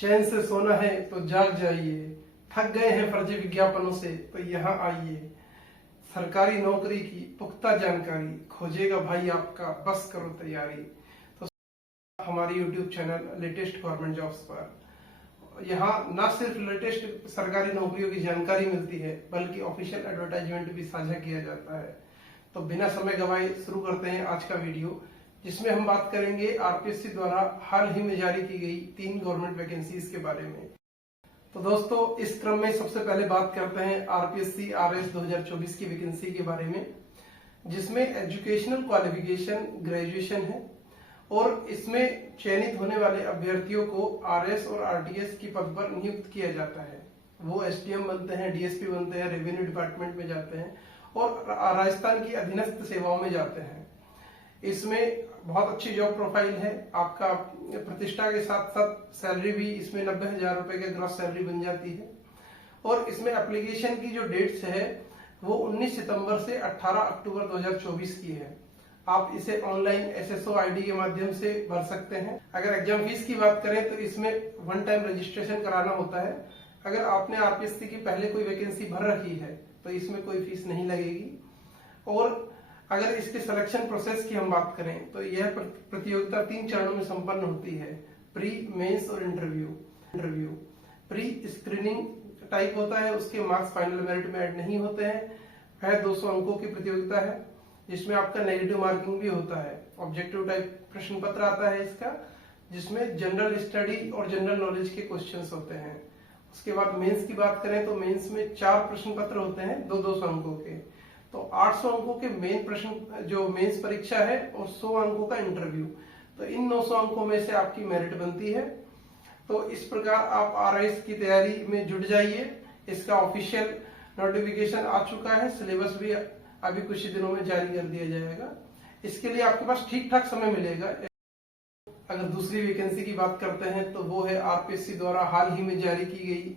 चैन से सोना है तो जाग जाइए, थक गए हैं फर्जी विज्ञापनों से तो यहाँ आइए। सरकारी नौकरी की पुख्ता जानकारी खोजेगा भाई आपका, बस करो तैयारी। तो हमारी YouTube channel latest government jobs पर यहाँ न सिर्फ लेटेस्ट सरकारी नौकरियों की जानकारी मिलती है बल्कि ऑफिशियल एडवर्टाइजमेंट भी साझा किया जाता है। तो बिना समय गवाए शुरू करते हैं आज का वीडियो, जिसमें हम बात करेंगे आरपीएससी द्वारा हाल ही में जारी की गई 3 गवर्नमेंट वैकेंसीज के बारे में। तो दोस्तों, इस क्रम में सबसे पहले बात करते हैं आरपीएससी आरएस 2024 की वैकेंसी के बारे में, जिसमें एजुकेशनल क्वालिफिकेशन ग्रेजुएशन है और इसमें चयनित होने वाले अभ्यर्थियों को आरएस और आरटीएस की पद पर नियुक्त किया जाता है। वो एसडीएम बनते हैं, डीएसपी बनते हैं, रेवेन्यू डिपार्टमेंट में जाते हैं और राजस्थान की अधीनस्थ सेवाओं में जाते हैं। इसमें बहुत अच्छी जॉब प्रोफाइल है। आपका प्रतिष्ठा के साथ साथ सैलरी भी इसमें 90,000 रुपए के ग्रॉस सैलरी बन जाती है। और इसमें एप्लीकेशन की जो डेट्स है वो 19 सितंबर से 18 अक्टूबर 2024 की है। आप इसे ऑनलाइन एसएसओ आईडी के माध्यम से भर सकते हैं। अगर एग्जाम फीस की बात करें तो इसमें 1 टाइम रजिस्ट्रेशन कराना होता है। अगर आपने आरपीएससी की पहले कोई वैकेंसी भर रखी है तो इसमें कोई फीस नहीं लगेगी। और अगर इसके सिलेक्शन प्रोसेस की हम बात करें तो यह प्रतियोगिता 3 चरणों में संपन्न होती है, प्री, मेंस और इंटरव्यू। प्री स्क्रीनिंग टाइप होता है, उसके मार्क्स फाइनल मेरिट में ऐड नहीं होते हैं। है 200 अंकों की प्रतियोगिता है, जिसमें आपका नेगेटिव मार्किंग भी होता है। ऑब्जेक्टिव टाइप प्रश्न पत्र आता है इसका, जिसमें जनरल स्टडी और जनरल नॉलेज के क्वेश्चंस होते हैं। उसके बाद मेंस की बात करें तो मेंस में 4 प्रश्न पत्र होते हैं 200 अंकों के। तो 800 अंकों के मेन प्रश्न जो मेंस परीक्षा है और 100 अंकों का इंटरव्यू। तो इन 900 अंकों में से आपकी मेरिट बनती है। तो इस प्रकार आप आरआईएस की तैयारी में जुट जाइए। इसका ऑफिशियल नोटिफिकेशन आ चुका है, सिलेबस भी अभी कुछ ही दिनों में जारी कर दिया जाएगा। इसके लिए आपके पास ठीक ठाक समय मिलेगा। अगर दूसरी वैकेंसी की बात करते हैं तो वो है आरपीएससी द्वारा हाल ही में जारी की गई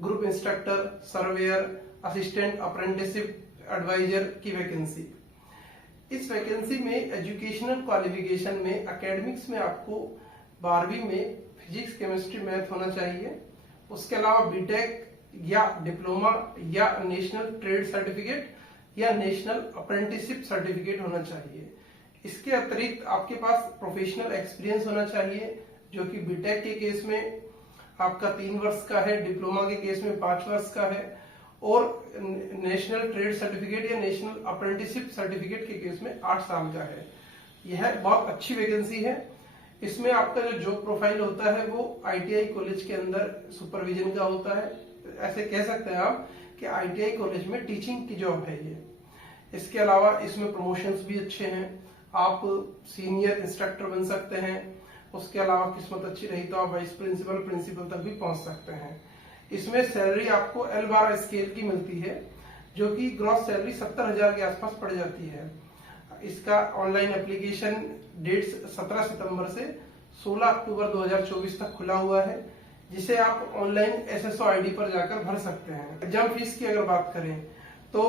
group instructor, surveyor, assistant apprenticeship adviser की वैकेंसी। इस वैकेंसी में एजुकेशनल क्वालिफिकेशन में एकेडमिक्स में आपको 12वीं में फिजिक्स, केमिस्ट्री, मैथ होना चाहिए। उसके अलावा बीटेक या डिप्लोमा या नेशनल ट्रेड सर्टिफिकेट या नेशनल अप्रेंटिसशिप सर्टिफिकेट होना चाहिए। इसके अतिरिक्त आपके पास प्रोफेशनल एक्सपीरियंस होना चाहिए, जो कि बीटेक के केस में आपका 3 वर्ष का है, डिप्लोमा के केस में 5 वर्ष का है और नेशनल ट्रेड सर्टिफिकेट या नेशनल अप्रेंटिसशिप सर्टिफिकेट के केस में 8 साल का है। यह बहुत अच्छी वैकेंसी है। इसमें आपका जो जॉब प्रोफाइल होता है वो आईटीआई कॉलेज के अंदर सुपरविजन का होता है। ऐसे कह सकते हैं आप कि आईटीआई कॉलेज में टीचिंग की जॉब है ये। इसके अलावा इसमें प्रमोशंस भी अच्छे हैं। आप सीनियर इंस्ट्रक्टर बन सकते हैं। उसके अलावा किस्मत अच्छी रही तो आप वाइस प्रिंसिपल, प्रिंसिपल तक भी पहुंच सकते हैं। इसमें सैलरी आपको L12 स्केल की मिलती है, जो कि ग्रॉस सैलरी 70,000 के आसपास पड़ जाती है। इसका ऑनलाइन एप्लीकेशन डेट्स 17 सितंबर से 16 अक्टूबर 2024 तक खुला हुआ है, जिसे आप ऑनलाइन एसएसओ आईडी पर जाकर भर सकते हैं। एग्जाम फीस की अगर बात करें तो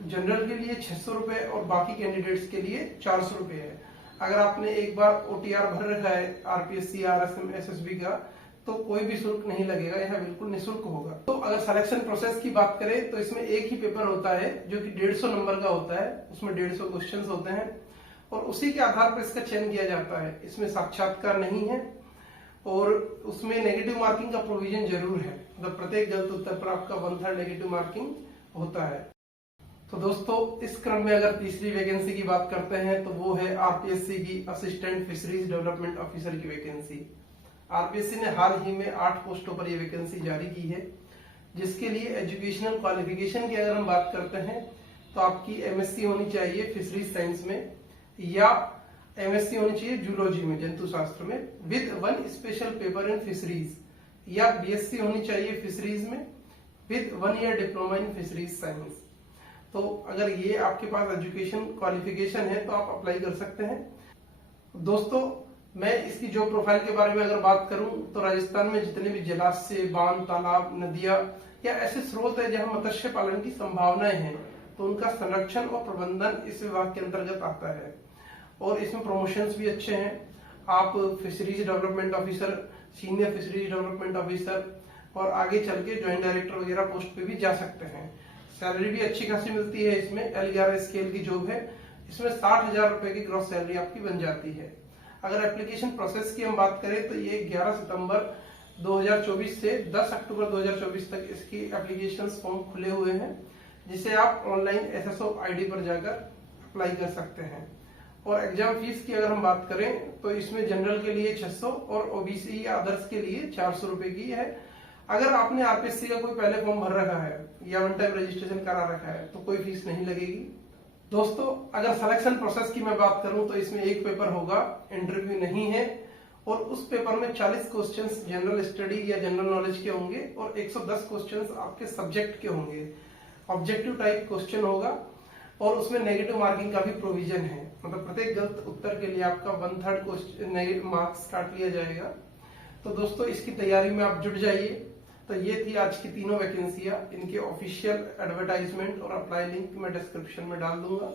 जनरल के लिए 600 रुपए और बाकी कैंडिडेट्स के लिए 400 रुपए है। अगर आपने एक बार ओटीआर भर रखा है आरपीएससी, आरएसएम, एसएसबी का, तो कोई भी शुल्क नहीं लगेगा, यह बिल्कुल निःशुल्क होगा। तो अगर सिलेक्शन प्रोसेस की बात करें तो इसमें एक ही पेपर होता है जो कि 150 नंबर का होता है। उसमें 150 क्वेश्चन होते हैं और उसी के आधार पर इसका चयन किया जाता है। इसमें साक्षात्कार नहीं है और उसमें नेगेटिव मार्किंग का प्रोविजन जरूर है। मतलब प्रत्येक गलत उत्तर पर आपका 1/3 नेगेटिव मार्किंग होता है। तो दोस्तों, इस क्रम में अगर तीसरी वैकेंसी की बात करते हैं तो वो है आरपीएससी की असिस्टेंट फिशरीज डेवलपमेंट ऑफिसर की वैकेंसी। आरपीएससी ने हाल ही में 8 पोस्टों पर यह वैकेंसी जारी की है, जिसके लिए एजुकेशनल क्वालिफिकेशन की अगर हम बात करते हैं तो आपकी एमएससी होनी चाहिए फिशरीज साइंस में, या एमएससी होनी चाहिए जूलॉजी में, जंतु शास्त्र में, with 1 special paper in fisheries, या बीएससी होनी चाहिए फिशरीज में with 1 year diploma in fisheries science. तो अगर ये आपके पास एजुकेशन क्वालिफिकेशन है तो आप अप्लाई कर सकते हैं। दोस्तों, मैं इसकी जॉब प्रोफाइल के बारे में अगर बात करूं तो राजस्थान में जितने भी जलाशय, बांध, तालाब, नदियां या ऐसे स्रोत है जहां मत्स्य पालन की संभावनाएं हैं, तो उनका संरक्षण और प्रबंधन इस विभाग के अंतर्गत आता है। और इसमें प्रमोशंस भी अच्छे हैं। आप fisheries development officer senior fisheries development officer और आगे चल के ज्वाइंट डायरेक्टर वगैरह पोस्ट पे भी जा सकते हैं। सैलरी भी अच्छी खासी मिलती है इसमें, L11 स्केल की जॉब है। इसमें 60,000 रुपए की ग्रॉस सैलरी आपकी बन जाती है। अगर एप्लीकेशन प्रोसेस की हम बात करें तो ये 11 सितंबर 2024 से 10 अक्टूबर 2024 तक इसकी एप्लीकेशन फॉर्म खुले हुए हैं, जिसे आप ऑनलाइन SSO ID पर जाकर अप्लाई कर सकते हैं। और एग्जाम फीस की अगर हम बात करें तो इसमें जनरल के लिए 600 और OBC या अदर्स के लिए 400 रुपए की है। अगर आपने RPSC का कोई पहले फॉर्म भर रखा है या वन टाइम रजिस्ट्रेशन करा रखा है तो कोई फीस नहीं लगेगी। दोस्तों, अगर सिलेक्शन प्रोसेस की मैं बात करूं तो इसमें एक पेपर होगा, इंटरव्यू नहीं है, और उस पेपर में 40 क्वेश्चंस जनरल स्टडी या जनरल नॉलेज के होंगे और 110 क्वेश्चंस आपके सब्जेक्ट के होंगे। ऑब्जेक्टिव टाइप क्वेश्चन होगा और उसमें नेगेटिव मार्किंग का भी प्रोविजन है, मतलब प्रत्येक गलत उत्तर के लिए आपका 1/3 क्वेश्चन नेगेटिव मार्क्स काट लिया जाएगा। तो दोस्तों, इसकी तैयारी में आप जुट जाइए। तो ये थी आज की तीनों वैकेंसियां, इनके ऑफिशियल एडवर्टाइजमेंट और अप्लाई लिंक मैं डिस्क्रिप्शन में डाल दूंगा।